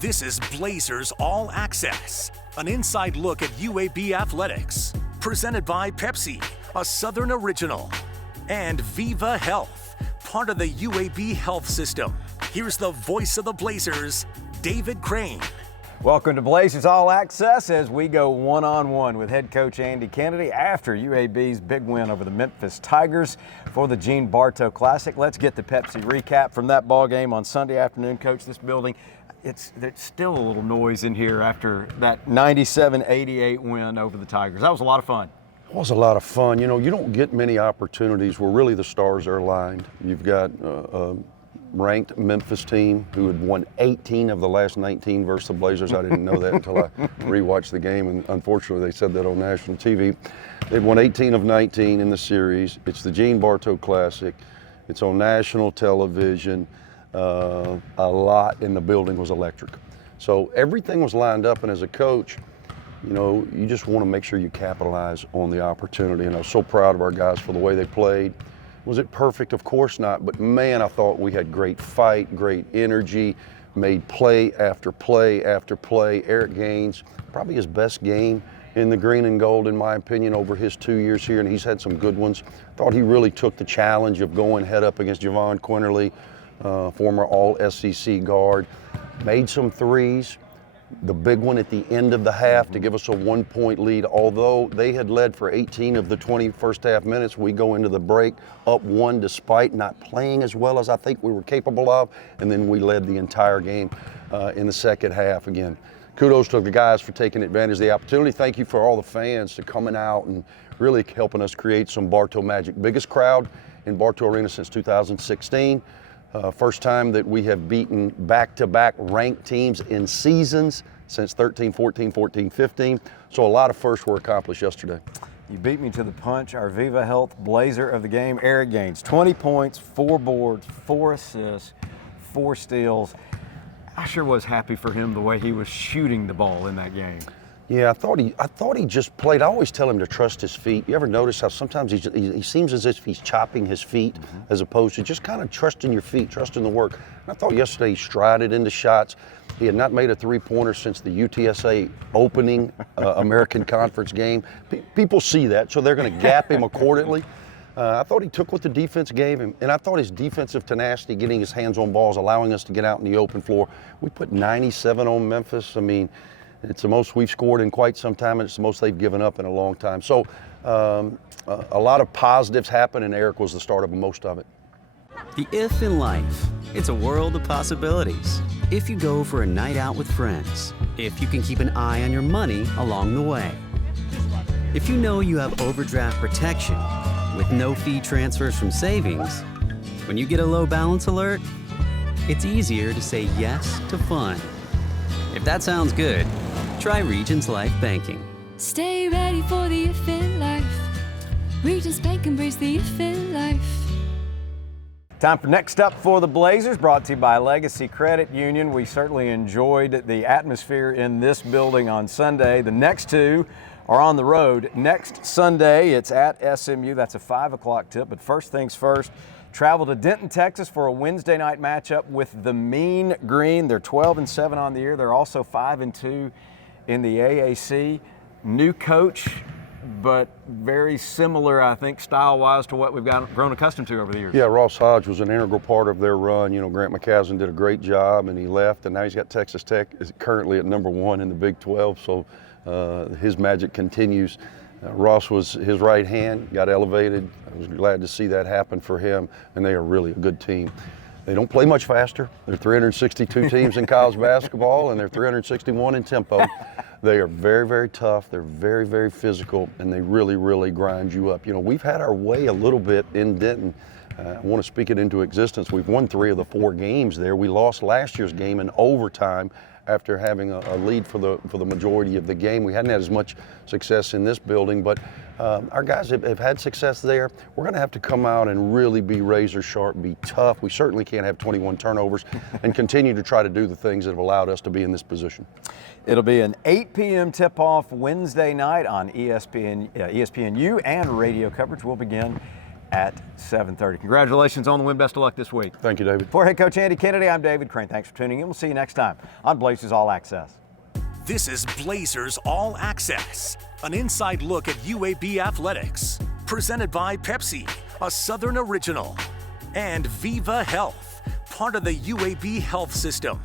This is Blazers All Access, an inside look at UAB athletics. Presented by Pepsi, a Southern original, and Viva Health, part of the UAB health system. Here's the voice of the Blazers, David Crane. Welcome to Blazers All Access as we go one-on-one with head coach Andy Kennedy after UAB's big win over the Memphis Tigers for the Gene Bartow Classic. Let's get the Pepsi recap from that ball game on Sunday afternoon. Coach, this building, there's still a little noise in here after that 97-88 win over the Tigers. That was a lot of fun. It was a lot of fun. You know, you don't get many opportunities where really the stars are aligned. You've got ranked Memphis team who had won 18 of the last 19 versus the Blazers. I didn't know that until I rewatched the game, and unfortunately they said that on national TV. They've won 18 of 19 in the series. It's the Gene Bartow Classic. It's on national television. A lot in the building was electric. So everything was lined up, and as a coach, you know, you just want to make sure you capitalize on the opportunity, and I was so proud of our guys for the way they played. Was it perfect? Of course not, but man, I thought we had great fight, great energy, made play after play after play. Eric Gaines, probably his best game in the green and gold, in my opinion, over his 2 years here, and he's had some good ones. Thought he really took the challenge of going head up against Javon Quinterly, former All-SEC guard. Made some threes. The big one at the end of the half to give us a 1-point lead. Although they had led for 18 of the 20 first half minutes, we go into the break up one despite not playing as well as I think we were capable of, and then we led the entire game in the second half. Again, kudos to the guys for taking advantage of the opportunity. Thank you for all the fans for coming out and really helping us create some Bartow magic. Biggest crowd in Bartow Arena since 2016. First time that we have beaten back-to-back ranked teams in seasons since 13-14, 14-15. So a lot of firsts were accomplished yesterday. You beat me to the punch. Our Viva Health Blazer of the game, Eric Gaines, 20 points, 4 boards, 4 assists, 4 steals. I sure was happy for him the way he was shooting the ball in that game. Yeah, I thought he just played. I always tell him to trust his feet. You ever notice how sometimes he seems as if he's chopping his feet as opposed to just kind of trusting your feet, trusting the work. And I thought yesterday he strided into shots. He had not made a three-pointer since the UTSA opening American Conference game. People see that, so they're going to gap him accordingly. I thought he took what the defense gave him, and I thought his defensive tenacity, getting his hands on balls, allowing us to get out in the open floor. We put 97 on Memphis. I mean, it's the most we've scored in quite some time, and it's the most they've given up in a long time. So a lot of positives happened, and Eric was the start of most of it. The if in life, it's a world of possibilities. If you go for a night out with friends, if you can keep an eye on your money along the way, if you know you have overdraft protection with no fee transfers from savings, when you get a low balance alert, it's easier to say yes to fun. If that sounds good, try Regions Life Banking. Stay ready for the if in life. Regions Bank embrace the if in life. Time for Next Up for the Blazers, brought to you by Legacy Credit Union. We certainly enjoyed the atmosphere in this building on Sunday. The next two are on the road. Next Sunday, it's at SMU. That's a 5 o'clock tip. But first things first, travel to Denton, Texas for a Wednesday night matchup with the Mean Green. They're 12-7 on the year. They're also 5-2 in the AAC. New coach, but very similar, I think, style-wise to what we've grown accustomed to over the years. Yeah, Ross Hodge was an integral part of their run. You know, Grant McCaslin did a great job, and he left, and now he's got Texas Tech is currently at #1 in the Big 12, so his magic continues. Ross was his right hand, got elevated. I was glad to see that happen for him, and they are really a good team. They don't play much faster. There are 362 teams in college basketball, and they're 361 in tempo. They are very, very tough. They're very, very physical, and they really, really grind you up. You know, we've had our way a little bit in Denton. I want to speak it into existence. We've won 3 of the 4 games there. We lost last year's game in overtime after having a lead for the majority of the game. We hadn't had as much success in this building, but our guys have had success there. We're going to have to come out and really be razor sharp, be tough. We certainly can't have 21 turnovers and continue to try to do the things that have allowed us to be in this position. It'll be an 8 p.m. tip-off Wednesday night on ESPNU, and radio coverage will begin at 7:30. Congratulations on the win. Best of luck this week. Thank you, David. For head coach Andy Kennedy, I'm David Crane. Thanks for tuning in. We'll see you next time on Blazers All Access. This is Blazers All Access, an inside look at UAB athletics. Presented by Pepsi, a Southern original, and Viva Health, part of the UAB health system.